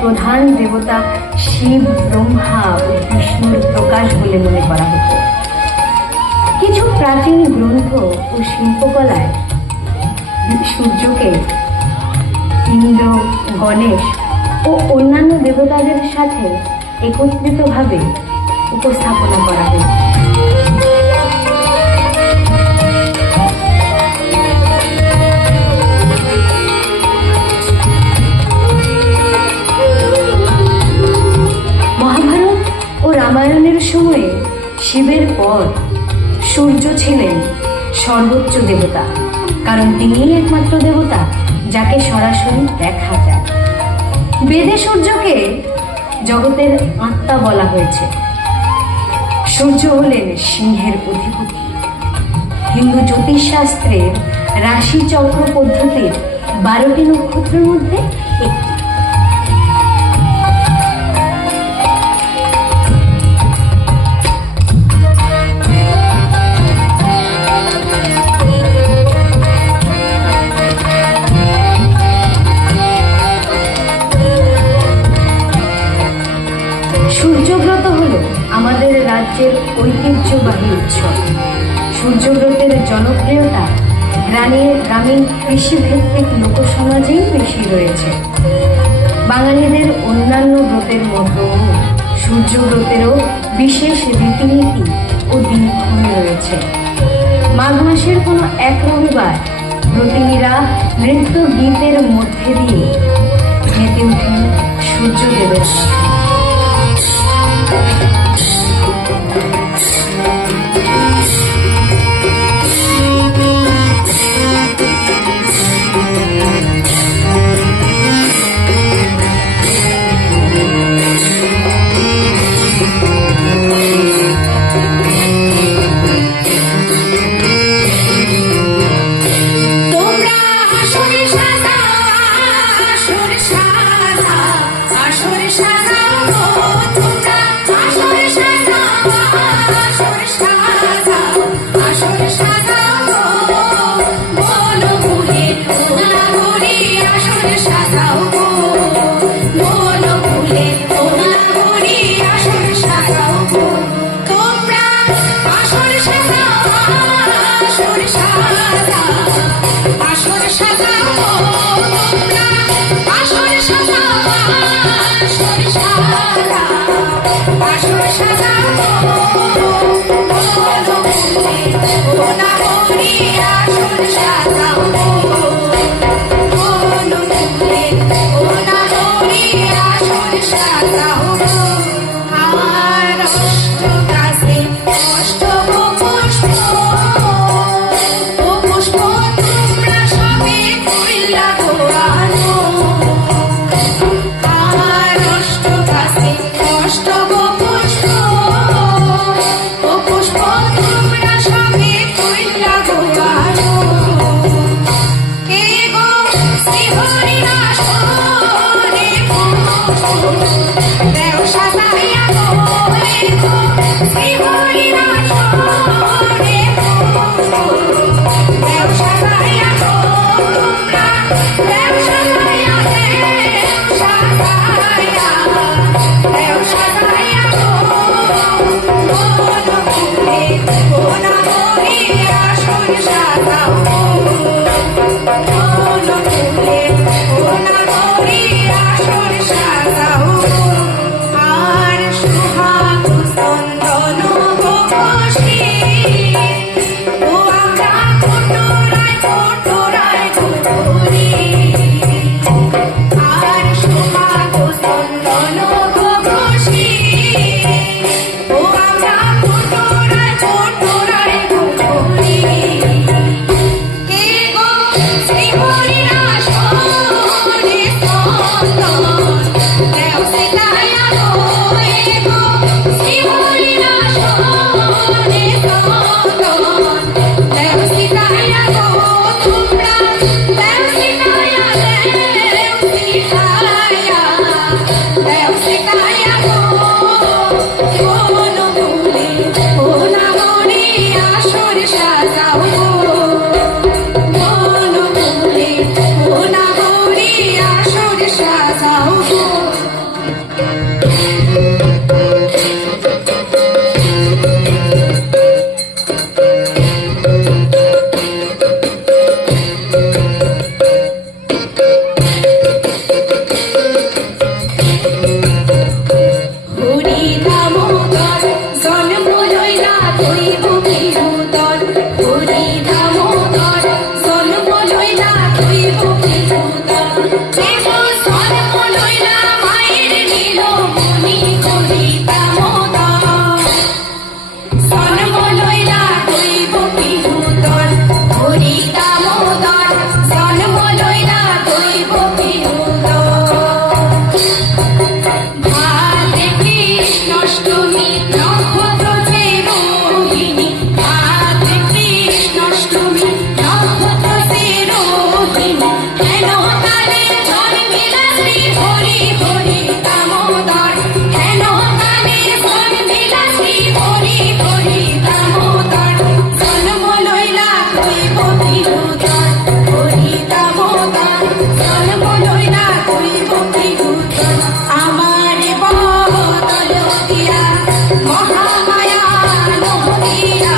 প্রধান দেবতা শিব, ব্রহ্মা ও বিষ্ণুর প্রকাশ বলে মনে করা হতো। কিছু প্রাচীন গ্রন্থ ও শিল্পকলায় সূর্যকে ইন্দ্র, গণেশ ও অন্যান্য দেবতাদের সাথে একত্রিতভাবে উপস্থাপনা করা হয়েছে। মহাভারত ও রামায়ণের সময়ে শিবের পর সূর্য ছিলেন সর্বোচ্চ দেবতা, কারণ তিনিই একমাত্র দেবতা যাকে সরাসরি দেখা যায়। বেদে সূর্যকে জগতের আত্মা বলা হয়েছে। সূর্য হলেন সিংহের অধিপতি। হিন্দু জ্যোতিষশাস্ত্রের রাশিচক্র পদ্ধতির 12টি নক্ষত্রের মধ্যে একটি। সূর্যব্রত হল আমাদের রাজ্যের ঐতিহ্যবাহী উৎসব। সূর্যব্রতের জনপ্রিয়তা গ্রামীণ কৃষিভিত্তিক লোকসমাজেই বেশি রয়েছে। বাঙালিদের অন্যান্য ব্রতের মতো সূর্যব্রতেরও বিশেষ রীতিনীতি ও দিনক্ষণ রয়েছে। মাঘ মাসের কোনো এক রবিবার ব্রতিনীরা নৃত্য গীতের মধ্যে দিয়ে মেতে ওঠেন সূর্যদেবের সাথে। অষ্টমী নক্ষত্র যে রোহিণী, আজ কৃষ্ণাষ্টমী নক্ষত্র যে রোহিণী, হেন কালে জন্মিলা শ্রী হরি হরি দামোদর, হেন কালে জন্মিলা শ্রী হরি হরি দামোদর, জন্ম লইলা দৈব বিরুদর হরি দামোদর, জন্ম লইলা দৈব বিরুদর। আমার বদল দিয়া মহামায়া নহরিয়া,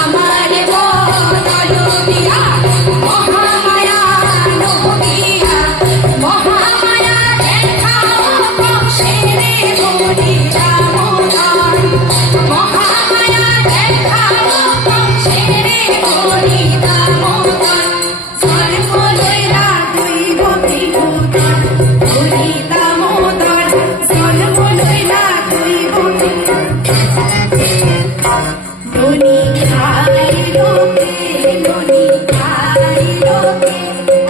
আমার বদল দিয়া মহামায়া নহরিয়া, মহামায়া দেখাও কংসেরে হরি দামোদর, মহামায়া দেখাও কংসেরে হরি দামোদর, জন্ম লইলা দৈব বিরুদর হরি দামোদর, জন্ম লইলা দৈব ননি খাই লোকে, ননি খাই লোকে,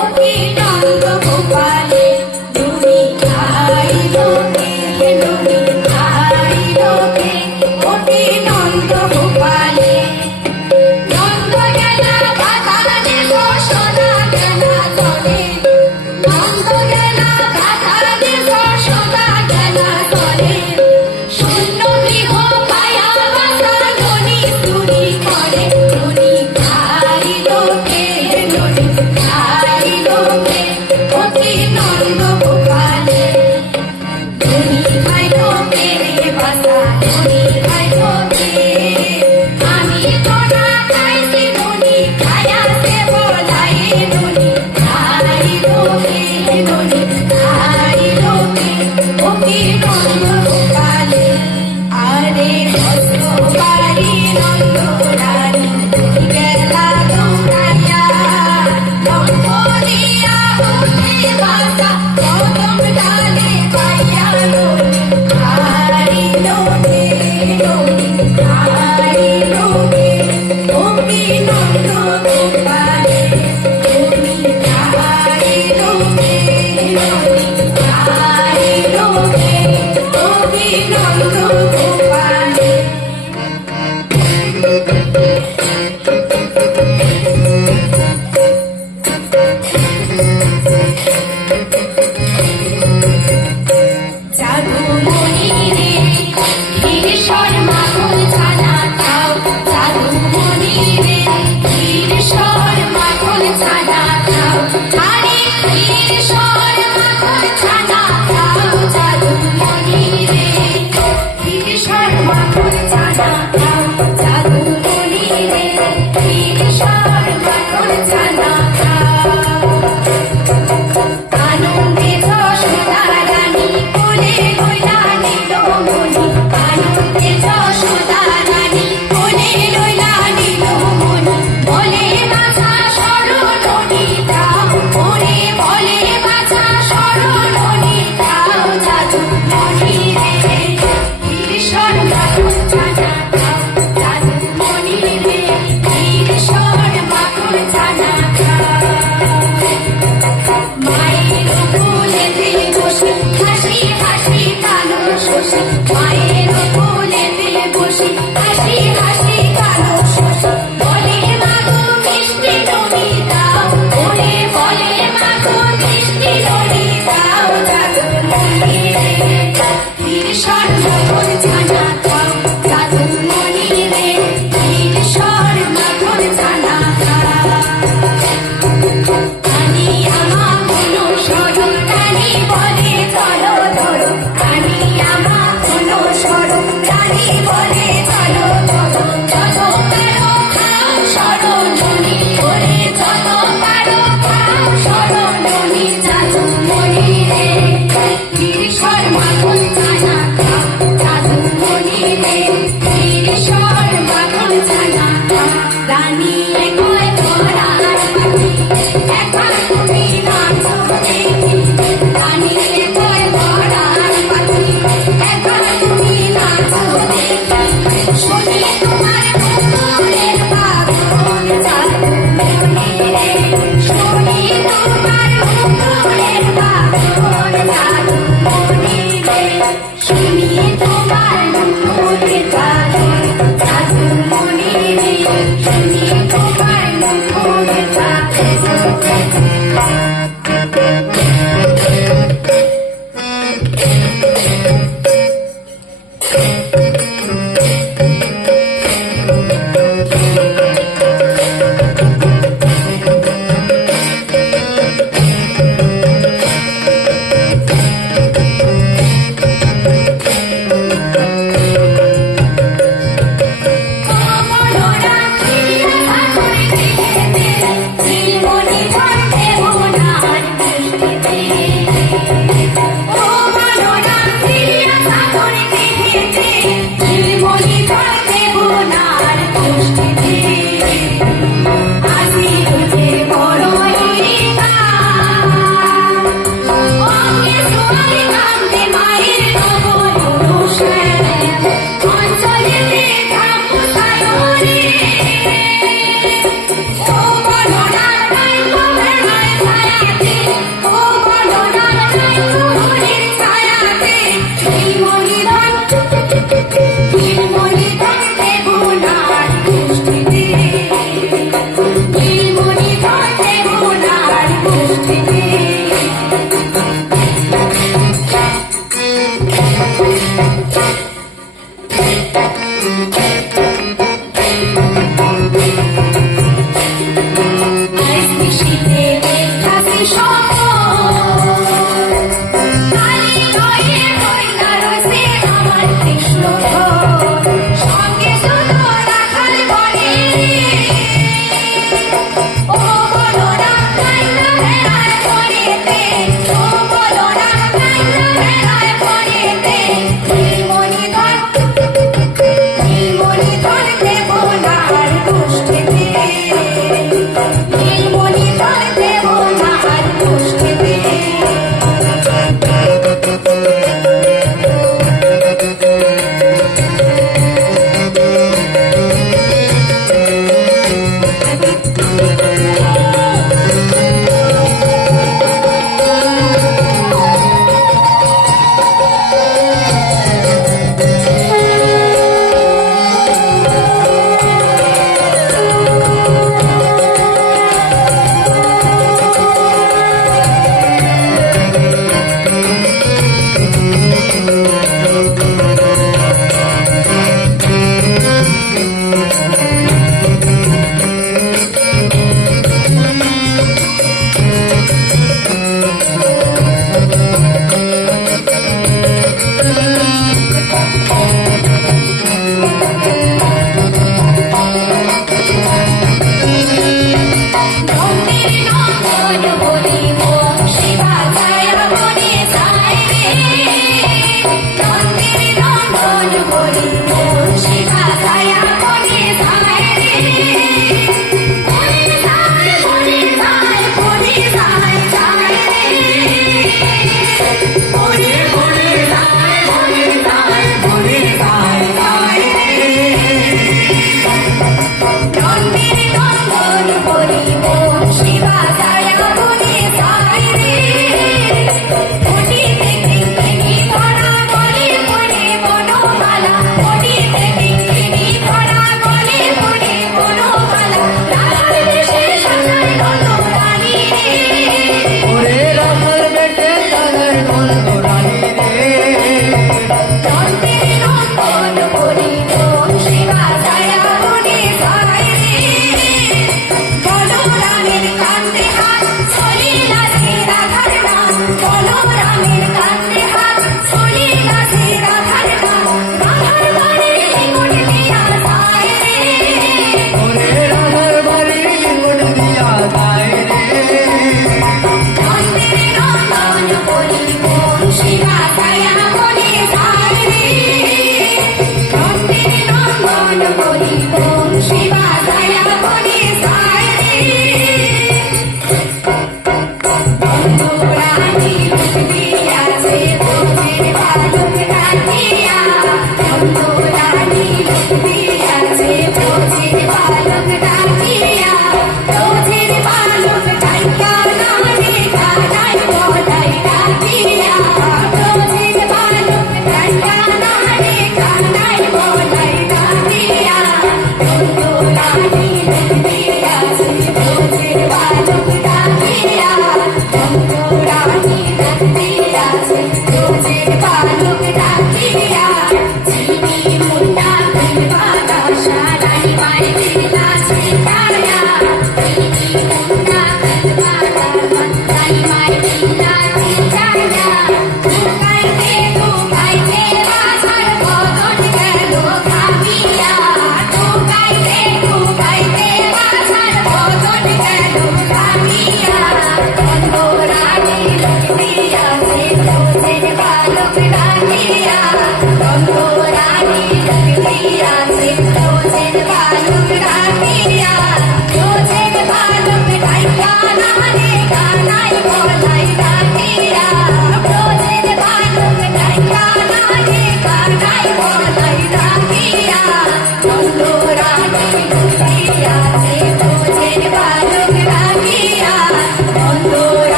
অতি নন্দ গোপালে, ননি খাই লোকে, ননি খাই লোকে, অতি নন্দ গোপালে, নন্দ গেলা বাতানে গো সোনা গেলা তলে, নন্দ গেলা বাতানে গো সোনা গেলা তলে, শূন্য গৃহ পায়া বাসা ননি চুরি করে, ননি খাই লোকে, ননি খাই লোকে, অতি নন্দ গোপালে, ননি খাই লোকে বাসা, ননি খাই লোকে, আমি তো না খাইছি ননি খায়াছে বলাই, ননি খাই লোকে, ননি খাই লোকে, অতি নন্দ গোপালে, আরে হস্ত বাড়ি নন্দ রানী গেলা দৌড়াইয়া, লম্ব দিয়া হতে বাসা কদম ডালে পাইয়া, ননি খাই লোকে, ননি খাই লোকে, অতি নন্দ গোপালে, ননি খাই লোকে, ননি খাই লোকে, অতি নন্দ গোপালে। জাদু মনি রে ঈশ্বর মাখন ছানা খাও, জাদু মনি রে ঈশ্বর মাখন ছানা খাও, আরে ঈশ্বর মাখন ছানা খাও, জাদু মনি রে ঈশ্বর মাখন ছানা খাও, জাদু মনি রে ঈশ্বর মাখন ছানা খাও, আনন্দে যশোদা রানী কোলে লইলা নিল মনি, আনন্দে যশোদা রানী কোলে লইলা নিল মনি, বলে বাছা সরলনি দাও, ওরে বলে বাছা সরলনি দাও, জাদু মনি রে ঈশ্বর মাখন ছানা খাও, জাদু মনি রে ঈশ্বর মাখন ছানা খাও, মায়ের কোলেতে বসে হাসি হাসি কালো শশী, মায়ের কোলেতে বসে হাসি হাসি কালো শশী, বলে মাগো মিষ্টি ননি দাও, ওরে বলে মাগো মিষ্টি ননি দাও, জাদু মনি রে ঈশ্বর মাখন ছানা খাও, জাদু মনি রে ঈশ্বর মাখন ছানা খাও, আমি আমা কোনো সরো রানী বলে চলো ধরো, আমি আমা কোনো সরো রানী বলে চলো ধরো, যত পারো খাও সরো ননি, ওরে যত পারো খাও সরো ননি, জাদু মনি রে ঈশ্বর মাখন ছানা খাও, জাদু মনি রে ঈশ্বর মাখন ছানা খাও, রানী কয় তোরার পাখি এখন তুমি নাচো দেখি, রানী কয় তোরার পাখি এখন তুমি নাচো দেখি, শীতে হাসি কালী নয়ে কইনা রয়েছে আমার কৃষ্ণ সঙ্গে শুধু রাখাল বলে ও বলো না কাইনা বেড়ায় পড়েতে ও বলো না কাইনা বেড়ায় পড়েতে নীলমণিধর দেব না আর দুষ্টেতে নীলমণিধর দেব না আর দুষ্টেতে নন্দির নন্দন বলি বংশী বাজায় মনে যায় রে নন্দির নন্দন বলি বংশী